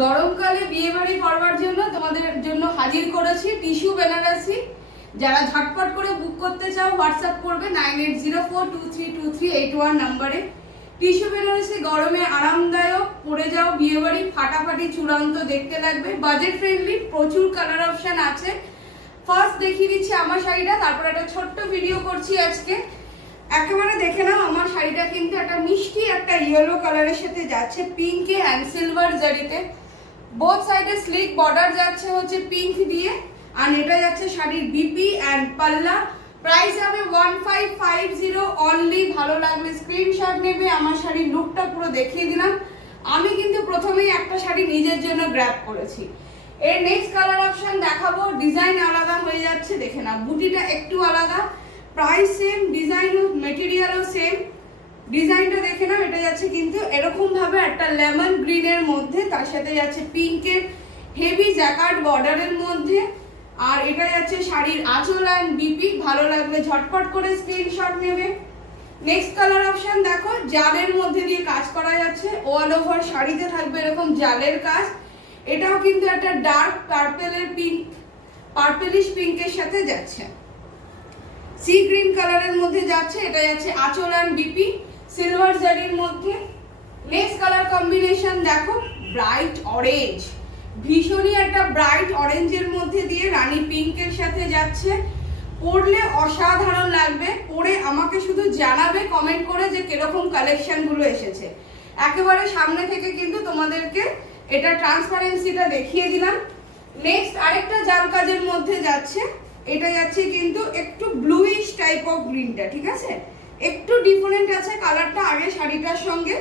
গরমকালে বিয়ে বাড়ি করবার জন্য তোমাদের জন্য হাজির করেছি টিস্যু বেনারসি। যারা ঝটপট করে বুক করতে চাও হোয়াটসঅ্যাপ করবে 9804232381 নম্বরে। টিস্যু বেনারসি গরমে আরামদায়ক, পরে যাও বিয়ে বাড়ি ফাটাফাটি চূড়ান্ত দেখতে লাগবে, বাজেট ফ্রেন্ডলি, প্রচুর কালার অপশন আছে। ফার্স্ট দেখিয়ে দিচ্ছি আমার শাড়িটা, তারপর একটা ছোট্ট ভিডিও করছি আজকে। একেবারে দেখে নাও আমার শাড়িটা কিন্তু একটা মিষ্টি একটা ইয়েলো কালারের সাথে যাচ্ছে, পিঙ্কে অ্যান্ড সিলভার জারিতে। বোথ সাইডে স্লিক বর্ডার যাচ্ছে হচ্ছে পিঙ্ক দিয়ে, আর এটা যাচ্ছে শাড়ির বিপি অ্যান্ড পাল্লা। প্রাইস যাবে 1550 অনলি। ভালো লাগলে স্ক্রিনশট নেবে। আমার শাড়ির লুকটা পুরো দেখিয়ে দিলাম। আমি কিন্তু প্রথমেই একটা শাড়ি নিজের জন্য গ্র্যাব করেছি। এর নেক্সট কালার অপশন দেখাবো, ডিজাইন আলাদা হয়ে যাচ্ছে, দেখে না বুটিটা একটু আলাদা, প্রাইস সেম, ডিজাইন মেটেরিয়ালও সেম। ডিজাইনটা দেখে নাও, এটা যাচ্ছে কিন্তু এরকম ভাবে একটা লেমন গ্রিনের মধ্যে, তার সাথে যাচ্ছে পিঙ্কের হেভি জ্যাকার্ড বর্ডারের মধ্যে, আর এটা যাচ্ছে শাড়ির আঁচল অ্যান্ড বিপি। ভালো লাগলে ঝটপট করে স্ক্রিনশট নেবে। নেক্সট কালার অপশন দেখো, জালের মধ্যে দিয়ে কাজ করা যাচ্ছে, অল ওভার শাড়িতে থাকবে এরকম জালের কাজ। এটাও কিন্তু একটা ডার্ক পার্পেলের পিঙ্ক, পার্পেলিশ পিঙ্কের সাথে যাচ্ছে, সি গ্রিন কালারের মধ্যে যাচ্ছে। এটা যাচ্ছে আঁচল অ্যান্ড বিপি সিলভার জারির মধ্যে। নেক্সট কালার কম্বিনেশন দেখো, ব্রাইট অরেঞ্জ, ভীষণই একটা ব্রাইট অরেঞ্জের মধ্যে দিয়ে রানী পিঙ্কের সাথে যাচ্ছে। পরলে অসাধারণ লাগবে। পরে আমাকে শুধু জানাবে কমেন্ট করে যে কিরকম কালেকশনগুলো এসেছে। একেবারে সামনে থেকে কিন্তু তোমাদেরকে এটা ট্রান্সপারেন্সিটা দেখিয়ে দিলাম। নেক্সট আরেকটা জাল কাজের মধ্যে যাচ্ছে, এটা যাচ্ছে কিন্তু একটু ব্লুইশ টাইপ অফ গ্রিনটা, ঠিক আছে, একটু ডিফারেন্ট আছে কালারটা আগে শাড়িটার সঙ্গে।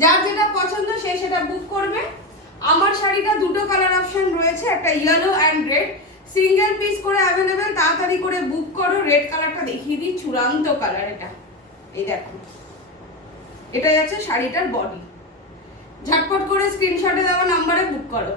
যার যেটা পছন্দ সে সেটা বুক করবে। আমার শাড়িটা দুটো কালার অপশন রয়েছে, একটা yellow and red, single piece করে অ্যাভেলেবেল। তাড়াতাড়ি করে বুক করো। রেড কালারটা দেখিয়ে দিই, চূড়ান্ত কালার এটা, এই দেখো, এটা যাচ্ছে শাড়িটার বডি। ঝটপট করে স্ক্রিনশটে দেওয়া নাম্বারে বুক করো।